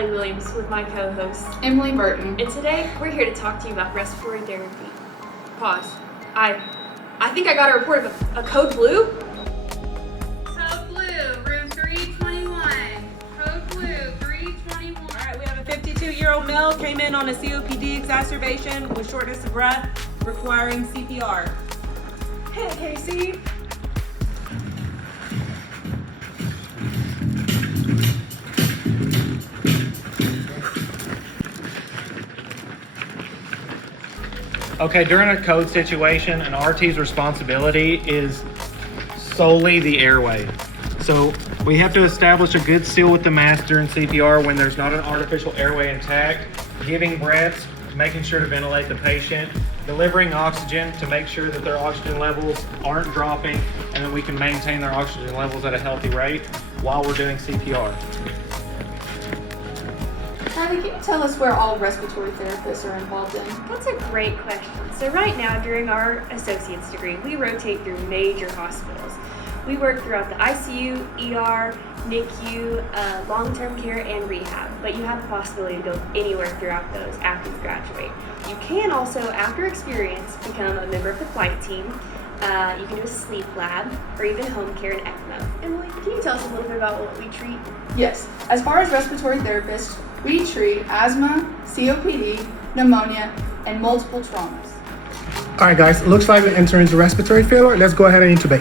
Kylie Williams with my co-host, Emily Burton. and today we're here to talk to you about respiratory therapy. Pause. I think I got a report of a code blue. Code blue, room 321. Code blue, 321. All right, we have a 52-year-old male came in on a COPD exacerbation with shortness of breath, requiring CPR. Hey, Casey. Okay, during a code situation, an RT's responsibility is solely the airway. So we have to establish a good seal with the mask during CPR when there's not an artificial airway intact, giving breaths, making sure to ventilate the patient, delivering oxygen to make sure that their oxygen levels aren't dropping and that we can maintain their oxygen levels at a healthy rate while we're doing CPR. Kylie, can you tell us where all respiratory therapists are involved in? That's a great question. So right now, during our associate's degree, we rotate through major hospitals. We work throughout the ICU, ER, NICU, long-term care, and rehab. But you have the possibility to go anywhere throughout those after you graduate. You can also, after experience, become a member of the flight team. You can do a sleep lab, or even home care and ECMO. Emily, can you tell us a little bit about what we treat? Yes. As far as respiratory therapists, we treat asthma, COPD, pneumonia, and multiple traumas. All right, guys, looks like we're entering into respiratory failure. Let's go ahead and intubate.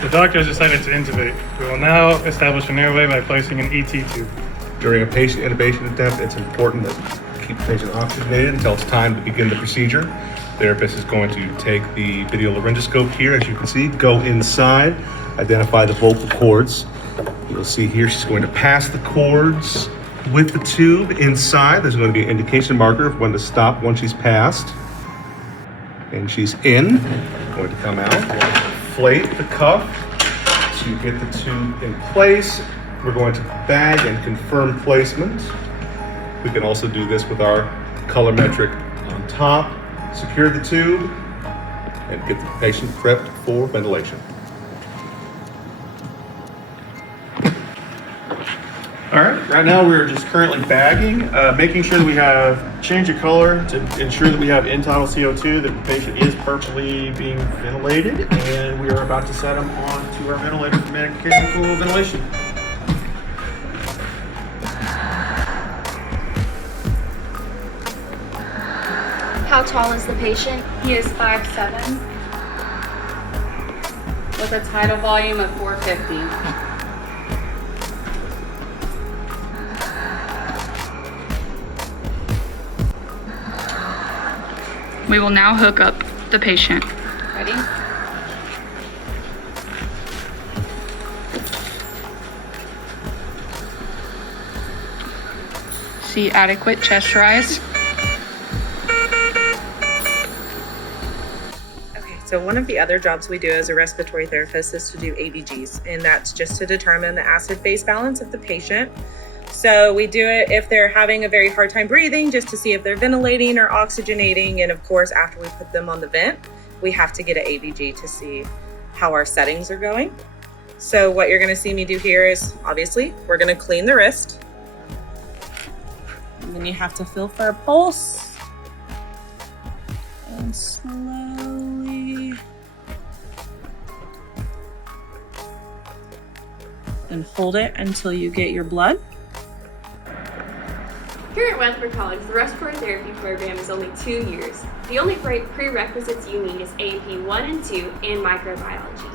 The doctor has decided to intubate. We will now establish an airway by placing an ET tube. During a patient intubation attempt, it's important that you keep the patient oxygenated until it's time to begin the procedure. The therapist is going to take the video laryngoscope here, as you can see, go inside, identify the vocal cords. You'll see here she's going to pass the cords with the tube inside. There's going to be an indication marker of when to stop once she's passed. And she's in. Going to come out. We'll inflate the cuff to get the tube in place. We're going to bag and confirm placement. We can also do this with our colorimetric on top. Secure the tube and get the patient prepped for ventilation. All right now we're just currently bagging, making sure that we have change of color to ensure that we have in-tidal CO2, that the patient is properly being ventilated, and we are about to set them onto our ventilator for mechanical ventilation. How tall is the patient? He is 5'7", with a tidal volume of 450. We will now hook up the patient. Ready? See adequate chest rise. So one of the other jobs we do as a respiratory therapist is to do ABGs, and that's just to determine the acid-base balance of the patient. So we do it if they're having a very hard time breathing, just to see if they're ventilating or oxygenating. And of course, after we put them on the vent, we have to get an ABG to see how our settings are going. So what you're gonna see me do here is, obviously, we're gonna clean the wrist. And then you have to feel for a pulse. And slowly. And hold it until you get your blood. Here at Weatherford College, the respiratory therapy program is only 2 years. The only prerequisites you need is AP 1 and 2 and microbiology.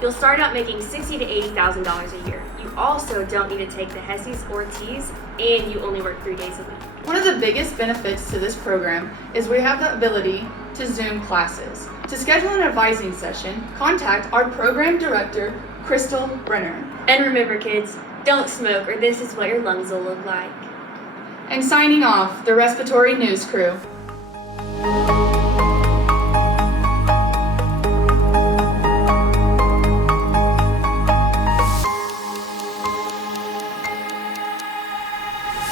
You'll start out making $60,000 to $80,000 a year. You also don't need to take the HESIs or Ts, and you only work 3 days a week. One of the biggest benefits to this program is we have the ability to Zoom classes. To schedule an advising session, contact our program director, Crystal Brenner. And remember, kids, don't smoke or this is what your lungs will look like. And signing off, the Respiratory News Crew.